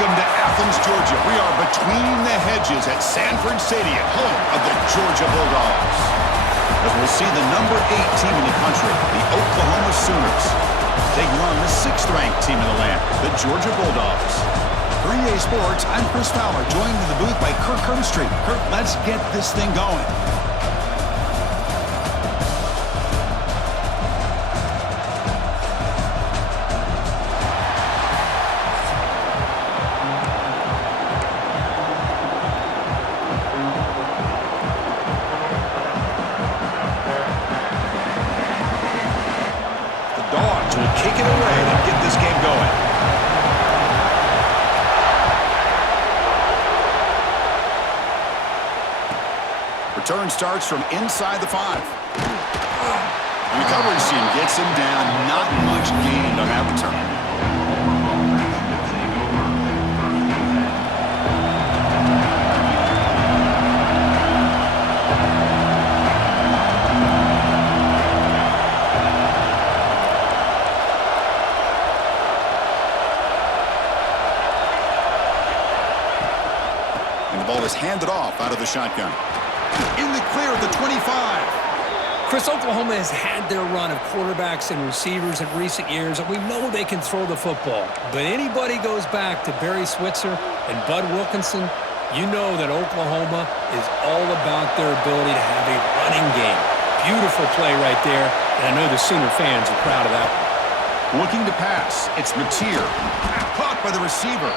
Welcome to Athens, Georgia. We are between the hedges at Sanford Stadium, home of the Georgia Bulldogs. As we'll see the number 8 team in the country, the Oklahoma Sooners, taking on the 6th-ranked team in the land, the Georgia Bulldogs. For EA Sports, I'm Chris Fowler, joined in the booth by Kirk Herbstreit. Kirk, let's get this thing going. Kick it away and get this game going. Return starts from inside the 5. The recovery team gets him down. Not much gained on that return. Handed off out of the shotgun. In the clear at the 25. Chris, Oklahoma has had their run of quarterbacks and receivers in recent years, and we know they can throw the football. But anybody goes back to Barry Switzer and Bud Wilkinson, you know that Oklahoma is all about their ability to have a running game. Beautiful play right there, and I know the Sooner fans are proud of that one. Looking to pass, it's Mateer. Caught by the receiver.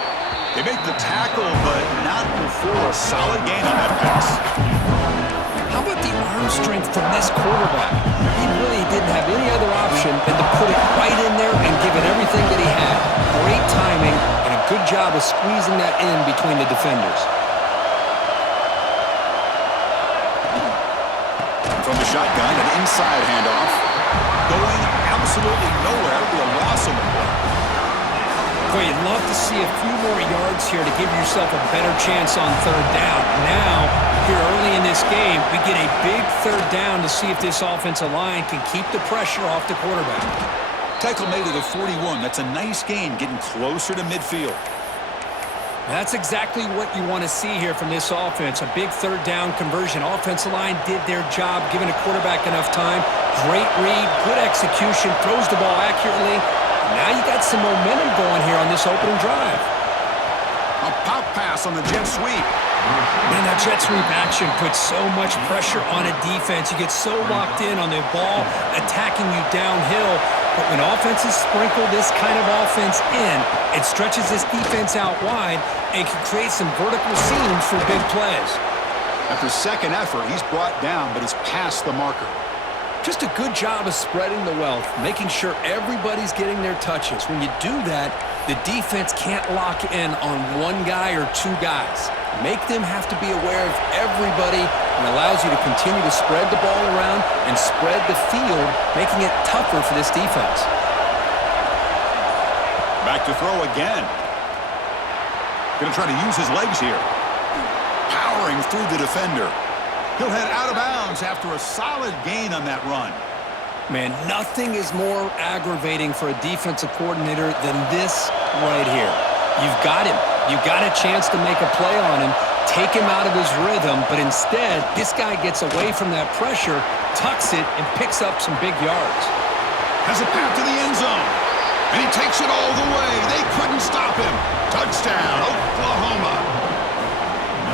They make the tackle, but not before a solid gain on that pass. How about the arm strength from this quarterback? He really didn't have any other option than to put it right in there and give it everything that he had. Great timing and a good job of squeezing that in between the defenders. From the shotgun, an inside handoff. Going absolutely nowhere. It'll be a loss on the play. Boy, you'd love to see a few more yards here to give yourself a better chance on 3rd down. Now, here early in this game, we get a big 3rd down to see if this offensive line can keep the pressure off the quarterback. Tackle made at the 41. That's a nice gain, getting closer to midfield. That's exactly what you want to see here from this offense. A big 3rd down conversion. Offensive line did their job, giving a quarterback enough time. Great read, good execution, throws the ball accurately. Now you got some momentum going here on this opening drive. A pop pass on the jet sweep. Man, that jet sweep action puts so much pressure on a defense. You get so locked in on the ball attacking you downhill. But when offenses sprinkle this kind of offense in, it stretches this defense out wide and can create some vertical seams for big plays. After second effort, he's brought down, but is past the marker. Just a good job of spreading the wealth, making sure everybody's getting their touches. When you do that, the defense can't lock in on one guy or 2 guys. Make them have to be aware of everybody and allows you to continue to spread the ball around and spread the field, making it tougher for this defense. Back to throw again. Going to try to use his legs here. Powering through the defender. He'll head out of bounds after a solid gain on that run. Man, nothing is more aggravating for a defensive coordinator than this right here. You've got him. You've got a chance to make a play on him, take him out of his rhythm, but instead, this guy gets away from that pressure, tucks it, and picks up some big yards. Has a path to the end zone, and he takes it all the way. They couldn't stop him. Touchdown, Oklahoma.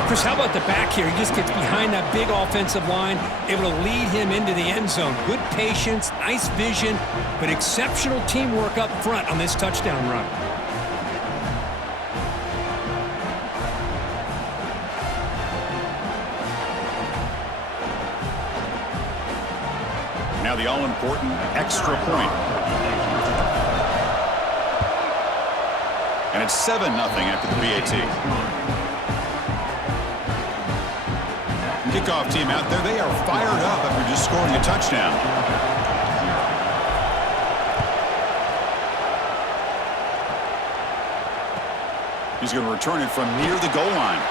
Chris, how about the back here? He just gets behind that big offensive line, able to lead him into the end zone. Good patience, nice vision, but exceptional teamwork up front on this touchdown run. Now the all-important extra point. And it's 7-0 after the PAT. Kickoff team out there, they are fired up after just scoring a touchdown. He's going to return it from near the goal line.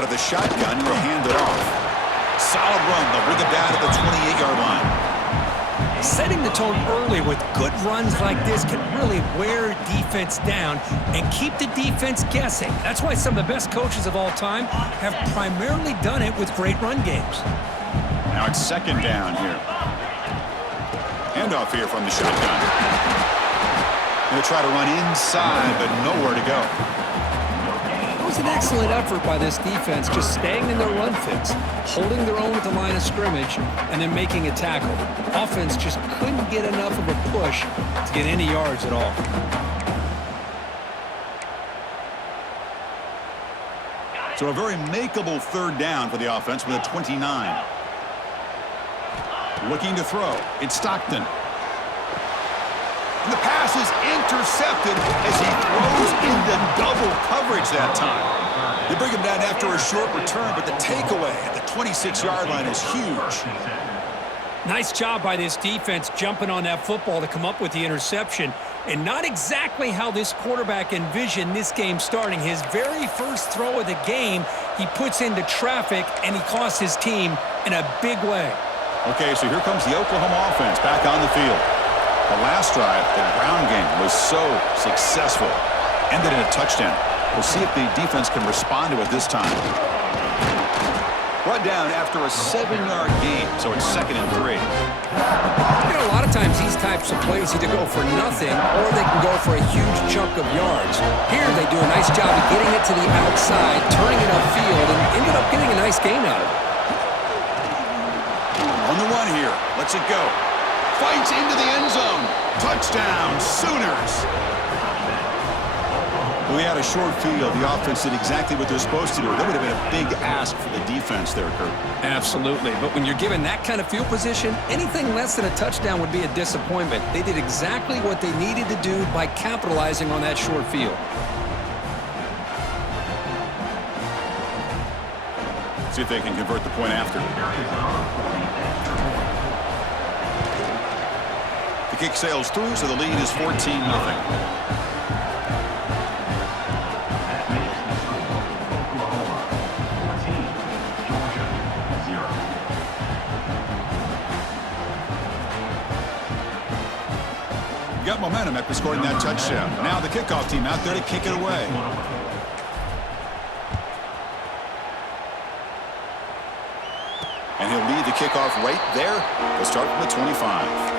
Out of the shotgun, he'll hand it off. Solid run. They'll bring it down to the 28-yard line. Setting the tone early with good runs like this can really wear defense down and keep the defense guessing. That's why some of the best coaches of all time have primarily done it with great run games. Now it's second down here. Handoff here from the shotgun. He'll try to run inside, but nowhere to go. It was an excellent effort by this defense, just staying in their run fits, holding their own at the line of scrimmage, and then making a tackle. Offense just couldn't get enough of a push to get any yards at all. So a very makeable third down for the offense with a 29. Looking to throw. It's Stockton. And the pass is intercepted as he throws into double coverage that time. They bring him down after a short return, but the takeaway at the 26-yard line is huge. Nice job by this defense jumping on that football to come up with the interception. And not exactly how this quarterback envisioned this game starting. His very first throw of the game, he puts into traffic, and he costs his team in a big way. Okay, so here comes the Oklahoma offense back on the field. The last drive, the ground game, was so successful. Ended in a touchdown. We'll see if the defense can respond to it this time. Brought down after a 7-yard gain, so it's 2nd and 3. You know, a lot of times these types of plays either go for nothing or they can go for a huge chunk of yards. Here they do a nice job of getting it to the outside, turning it upfield, and ended up getting a nice gain out of it. On the run here. Lets it go. Fights into the end zone. Touchdown, Sooners. We had a short field. The offense did exactly what they're supposed to do. That would have been a big ask for the defense there, Kurt. Absolutely. But when you're given that kind of field position, anything less than a touchdown would be a disappointment. They did exactly what they needed to do by capitalizing on that short field. See if they can convert the point after. The kick sails through, so the lead is 14-0. Got momentum after scoring that touchdown. Now the kickoff team out there to kick it away. And he'll lead the kickoff right there. They'll start from the 25.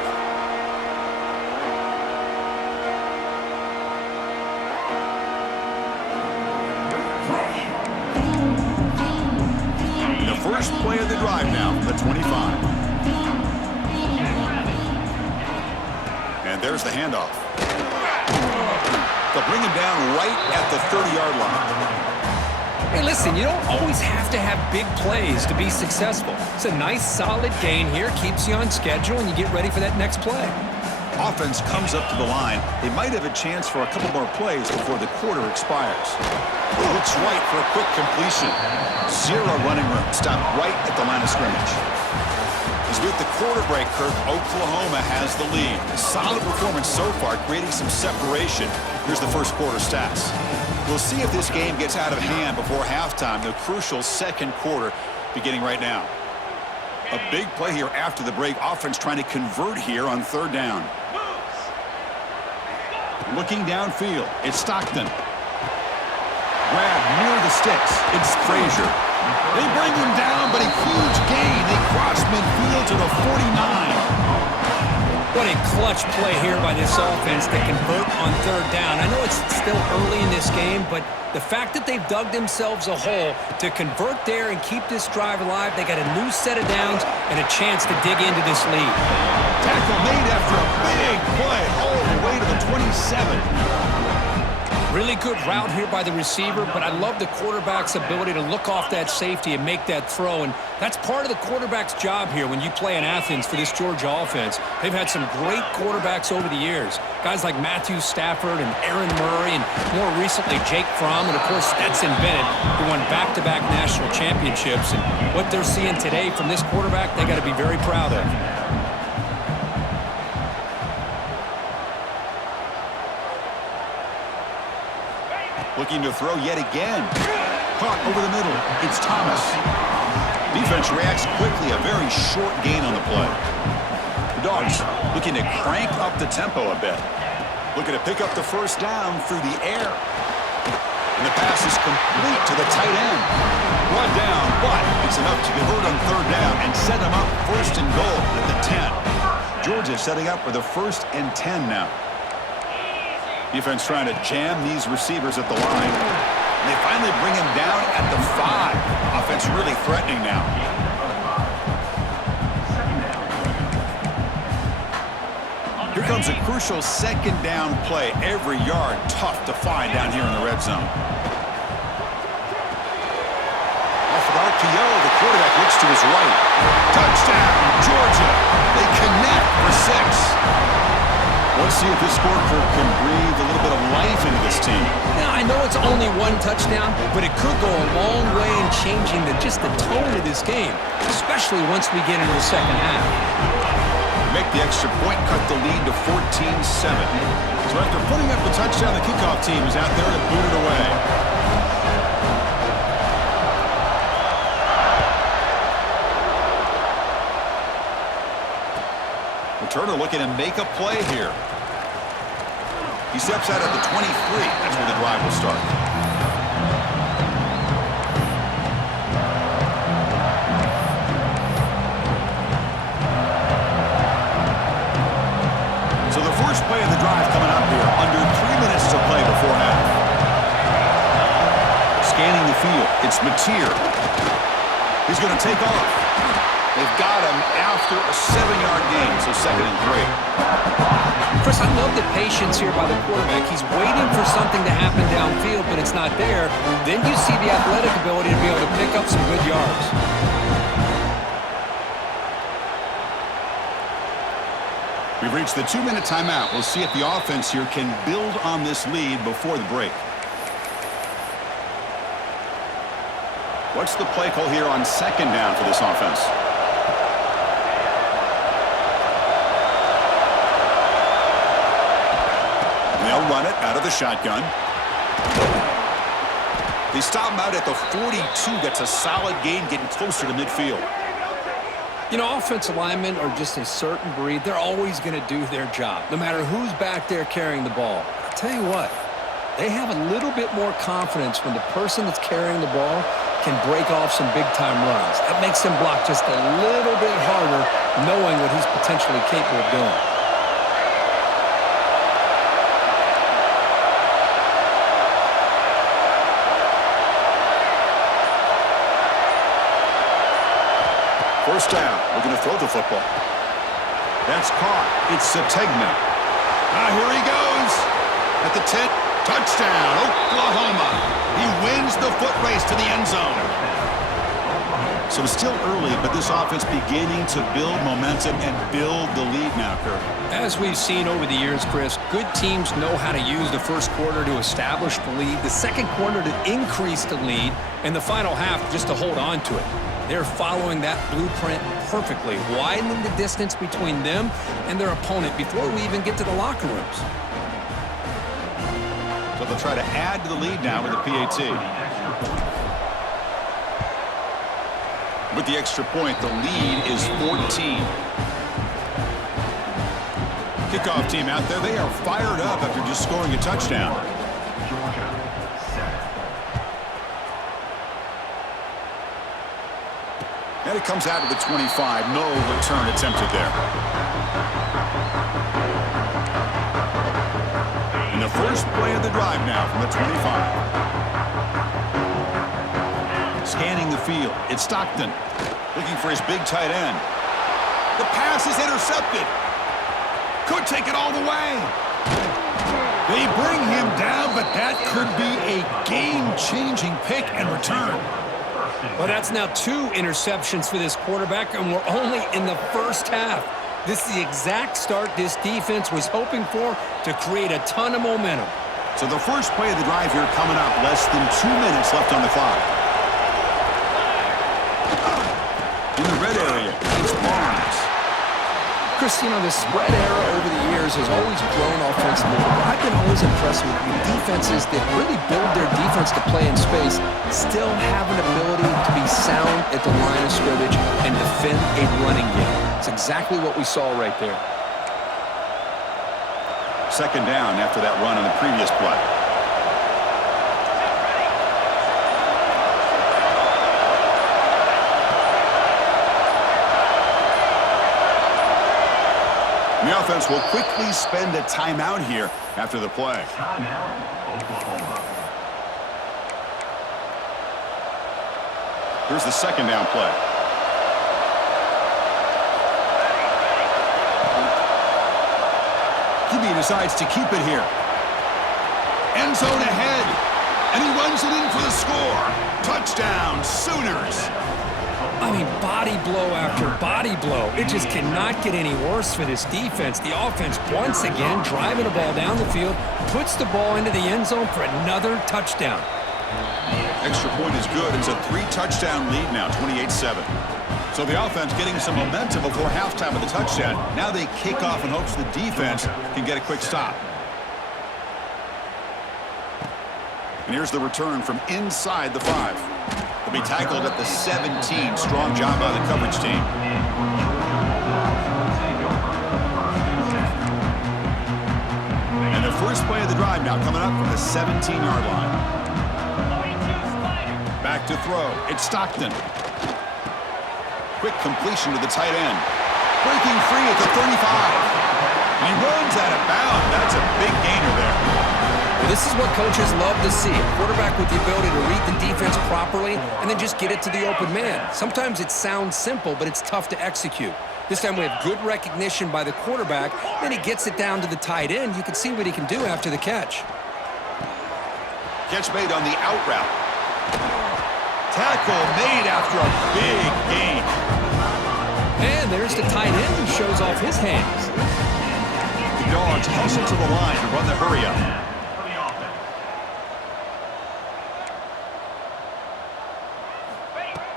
The first play of the drive now from the 25. And there's the handoff. They'll bring him down right at the 30-yard line. Hey, listen, you don't always have to have big plays to be successful. It's a nice, solid gain here, keeps you on schedule, and you get ready for that next play. Offense comes up to the line. They might have a chance for a couple more plays before the quarter expires. Looks right for a quick completion. Zero running room. Stopped right at the line of scrimmage. As with the quarter break, Kirk, Oklahoma has the lead. Solid performance so far, creating some separation. Here's the first quarter stats. We'll see if this game gets out of hand before halftime. The crucial second quarter beginning right now. A big play here after the break. Offense trying to convert here on third down. Looking downfield, it's Stockton. Grab near the sticks. It's Frazier. They bring him down, but a huge gain. They cross midfield to the 49. What a clutch play here by this offense to convert on third down. I know it's still early in this game, but the fact that they've dug themselves a hole to convert there and keep this drive alive, they got a new set of downs and a chance to dig into this lead. Tackle made after a big play all the way to the 27. Really good route here by the receiver, but I love the quarterback's ability to look off that safety and make that throw, and that's part of the quarterback's job here when you play in Athens for this Georgia offense. They've had some great quarterbacks over the years, guys like Matthew Stafford and Aaron Murray, and more recently Jake Fromm, and of course Stetson Bennett, who won back-to-back national championships. And what they're seeing today from this quarterback, they got to be very proud of. Looking to throw yet again. Caught over the middle. It's Thomas. Defense reacts quickly. A very short gain on the play. The Dogs looking to crank up the tempo a bit. Looking to pick up the first down through the air. And the pass is complete to the tight end. Brought down, but it's enough to convert on third down and set them up first and goal at the 10. Georgia setting up for the 1st and 10 now. Defense trying to jam these receivers at the line. And they finally bring him down at the 5. Offense really threatening now. Here comes a crucial second down play. Every yard tough to find down here in the red zone. Off of RPO, the quarterback looks to his right. Touchdown, Georgia. They connect for 6. Let's see if this scorecard can breathe a little bit of life into this team. Now, I know it's only one touchdown, but it could go a long way in changing just the tone of this game, especially once we get into the second half. Make the extra point, cut the lead to 14-7. So after putting up the touchdown, the kickoff team is out there to boot it away. Returner looking to make a play here. He steps out at the 23. That's where the drive will start. So the first play of the drive coming up here. Under 3 minutes to play before half. Scanning the field. It's Mateer. He's going to take off. They've got him after a 7-yard gain, so 2nd and 3. Chris, I love the patience here by the quarterback. He's waiting for something to happen downfield, but it's not there. Then you see the athletic ability to be able to pick up some good yards. We've reached the 2-minute timeout. We'll see if the offense here can build on this lead before the break. What's the play call here on 2nd down for this offense? They'll run it out of the shotgun. They stop him out at the 42. That's a solid gain, getting closer to midfield. You know, offensive linemen are just a certain breed. They're always going to do their job, no matter who's back there carrying the ball. I'll tell you what, they have a little bit more confidence when the person that's carrying the ball can break off some big-time runs. That makes them block just a little bit harder, knowing what he's potentially capable of doing. First down, looking to throw the football. That's caught. It's Sategna. Here he goes. At the 10, touchdown, Oklahoma. He wins the foot race to the end zone. So it's still early, but this offense beginning to build momentum and build the lead now, Kurt. As we've seen over the years, Chris, good teams know how to use the first quarter to establish the lead, the second quarter to increase the lead, and the final half just to hold on to it. They're following that blueprint perfectly, widening the distance between them and their opponent before we even get to the locker rooms. So they'll try to add to the lead now with the PAT. With the extra point, the lead is 14. Kickoff team out there, they are fired up after just scoring a touchdown. And it comes out of the 25. No return attempted there. And the first play of the drive now from the 25. Scanning the field. It's Stockton looking for his big tight end. The pass is intercepted. Could take it all the way. They bring him down, but that could be a game-changing pick and return. Well, that's now 2 interceptions for this quarterback, and we're only in the first half. This is the exact start this defense was hoping for to create a ton of momentum. So the first play of the drive here coming up, less than 2 minutes left on the clock. In the red area, it's Barnes. Chris, you know, the spread era over the years years has always grown offensively, but I've been always impressed with defenses that really build their defense to play in space, still have an ability to be sound at the line of scrimmage and defend a running game. It's exactly what we saw right there. Second down after that run on the previous play. And the offense will quickly spend a timeout here after the play. Here's the second down play. QB decides to keep it here. End zone ahead. And he runs it in for the score. Touchdown, Sooners. I mean, body blow after body blow. It just cannot get any worse for this defense. The offense, once again, driving the ball down the field, puts the ball into the end zone for another touchdown. Extra point is good. It's a 3-touchdown lead now, 28-7. So the offense getting some momentum before halftime with the touchdown. Now they kick off in hopes the defense can get a quick stop. And here's the return from inside the 5. He'll be tackled at the 17. Strong job by the coverage team. And the first play of the drive now coming up from the 17-yard line. Back to throw. It's Stockton. Quick completion to the tight end. Breaking free at the 35. And he runs out of bounds. That's a big gainer there. Well, this is what coaches love to see. A quarterback with the ability to read the defense properly and then just get it to the open man. Sometimes it sounds simple, but it's tough to execute. This time we have good recognition by the quarterback. Then he gets it down to the tight end. You can see what he can do after the catch. Catch made on the out route. Tackle made after a big gain. And there's the tight end who shows off his hands. The Dogs hustle to the line to run the hurry up.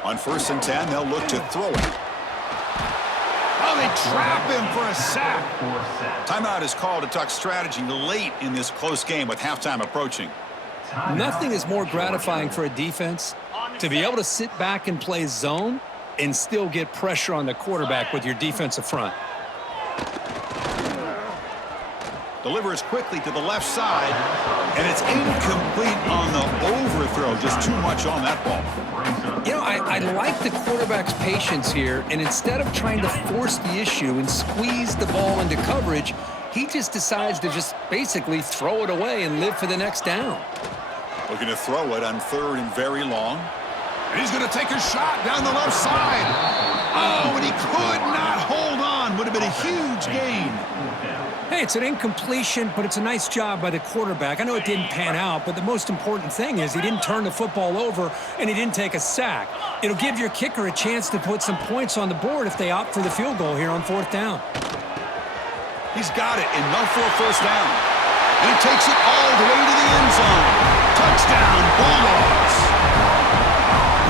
On 1st and 10, they'll look to throw it. Oh, they trap him for a sack. Timeout is called to talk strategy late in this close game with halftime approaching. Nothing is more gratifying for a defense to be able to sit back and play zone and still get pressure on the quarterback with your defensive front. Delivers quickly to the left side, and it's incomplete on the overthrow. Just too much on that ball. You know, I like the quarterback's patience here, and instead of trying to force the issue and squeeze the ball into coverage, he just decides to just basically throw it away and live for the next down. Looking to throw it on 3rd and very long. And he's going to take a shot down the left side. Oh, and he could not hold on. Would have been a huge gain. Hey, it's an incompletion, but it's a nice job by the quarterback. I know it didn't pan out, but the most important thing is he didn't turn the football over and he didn't take a sack. It'll give your kicker a chance to put some points on the board if they opt for the field goal here on 4th down. He's got it, enough for a first down. And he takes it all the way to the end zone. Touchdown, Bulldogs.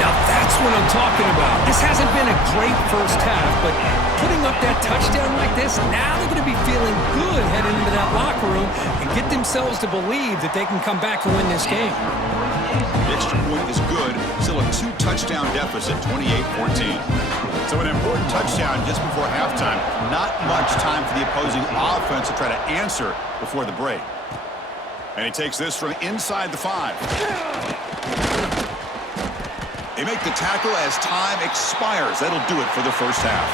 Now that's what I'm talking about. This hasn't been a great first half, but putting up that touchdown like this, now they're going to be feeling good heading into that locker room and get themselves to believe that they can come back and win this game. The extra point is good. Still a 2-touchdown deficit, 28-14. So an important touchdown just before halftime. Not much time for the opposing offense to try to answer before the break. And he takes this from inside the 5. They make the tackle as time expires. That'll do it for the first half.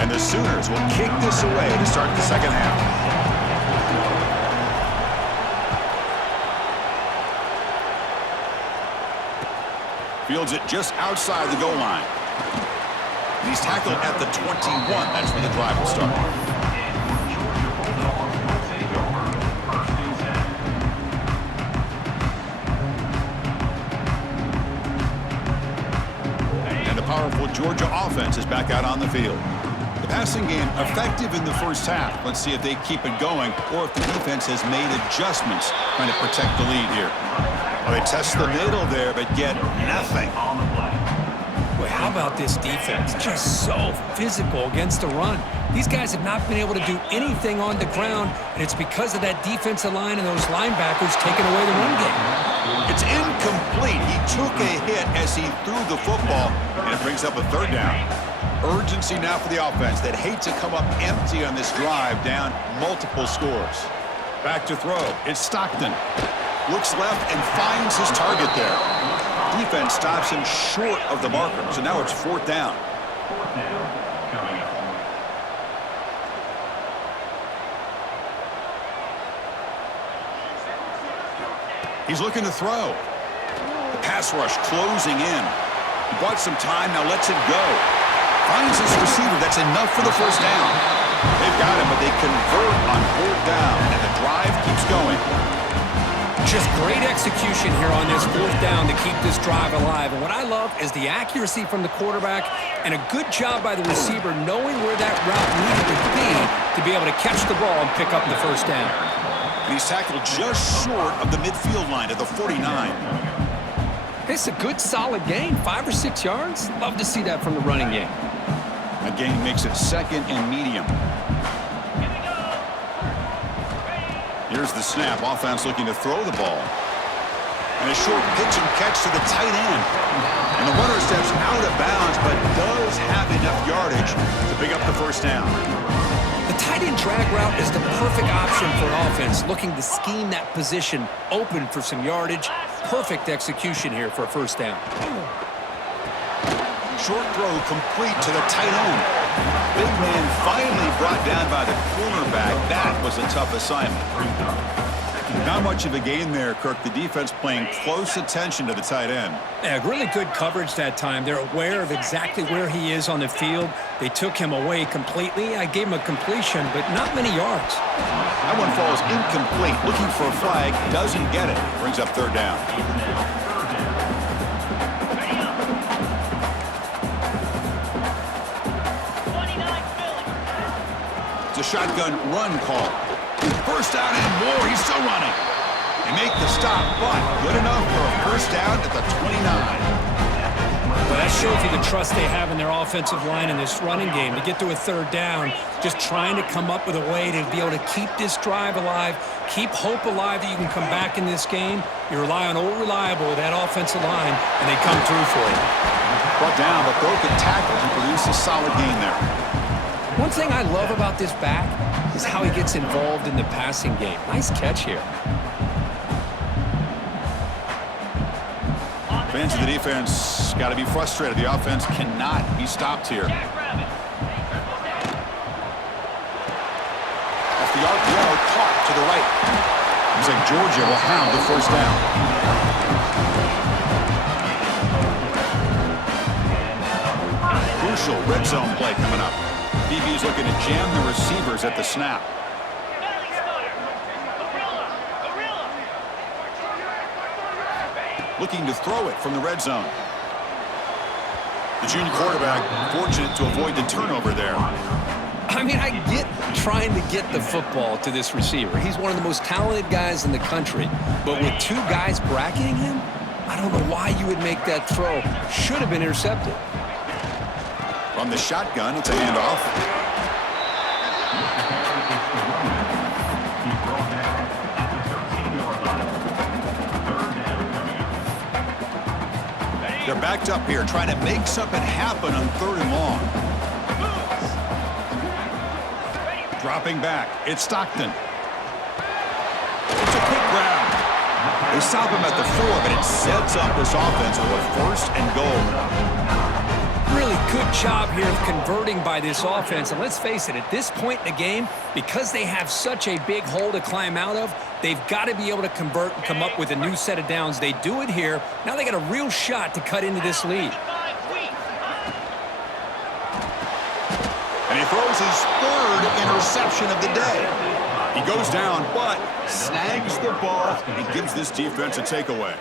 And the Sooners will kick this away to start the second half. Fields it just outside the goal line. And he's tackled at the 21. That's where the drive will start. Powerful Georgia offense is back out on the field. The passing game effective in the first half. Let's see if they keep it going or if the defense has made adjustments trying to protect the lead here. Well, they test the middle there, but get nothing. Well, how about this defense? Just so physical against the run. These guys have not been able to do anything on the ground, and it's because of that defensive line and those linebackers taking away the run game. It's incomplete. He took a hit as he threw the football, and it brings up a third down. Urgency now for the offense that hate to come up empty on this drive, down multiple scores. Back to throw. It's Stockton. Looks left and finds his target there. Defense stops him short of the marker, so now it's fourth down. He's looking to throw. The pass rush closing in. He bought some time, now lets it go. Finds his receiver. That's enough for the first down. They've got him, but they convert on fourth down, and the drive keeps going. Just great execution here on this fourth down to keep this drive alive. And what I love is the accuracy from the quarterback and a good job by the receiver knowing where that route needed to be able to catch the ball and pick up the first down. And he's tackled just short of the midfield line at the 49. It's a good, solid gain. 5 or 6 yards. Love to see that from the running game. That gain makes it second and medium. Here's the snap. Offense looking to throw the ball. And a short pitch and catch to the tight end. And the runner steps out of bounds, but does have enough yardage to pick up the first down. The tight end drag route is the perfect option for an offense looking to scheme that position open for some yardage. Perfect execution here for a first down. Short throw complete to the tight end. Big man finally brought down by the cornerback. That was a tough assignment. Not much of a gain there, Kirk. The defense paying close attention to the tight end. Yeah, really good coverage that time. They're aware of exactly where he is on the field. They took him away completely. I gave him a completion, but not many yards. That one falls incomplete. Looking for a flag, doesn't get it. Brings up third down. It's a shotgun run call. First down and more. He's still running. They make the stop, but good enough for a first down at the 29. Well, that shows you the trust they have in their offensive line in this running game to get to a third down, just trying to come up with a way to be able to keep this drive alive, keep hope alive that you can come back in this game. You rely on Old Reliable with that offensive line, and they come through for you. Brought down, but broken tackle to produce a solid gain there. One thing I love about this back is how he gets involved in the passing game. Nice catch here. Fans of the defense got to be frustrated. The offense cannot be stopped here. Off the RPO, caught to the right. Looks like Georgia will have the first down. Crucial red zone play coming up. DB's looking to jam the receivers at the snap. Looking to throw it from the red zone. The junior quarterback fortunate to avoid the turnover there. I mean, I get trying to get the football to this receiver. He's one of the most talented guys in the country. But with two guys bracketing him, I don't know why you would make that throw. Should have been intercepted. From the shotgun, it's a handoff. They're backed up here, trying to make something happen on third and long. Dropping back, it's Stockton. It's a quick grab. They stop him at the 4, but it sets up this offense with a first and goal. Really good job here of converting by this offense. And let's face it, at this point in the game, because they have such a big hole to climb out of, they've got to be able to convert and come up with a new set of downs. They do it here. Now they got a real shot to cut into this lead. And he throws his third interception of the day. He goes down, but snags the ball and gives this defense a takeaway.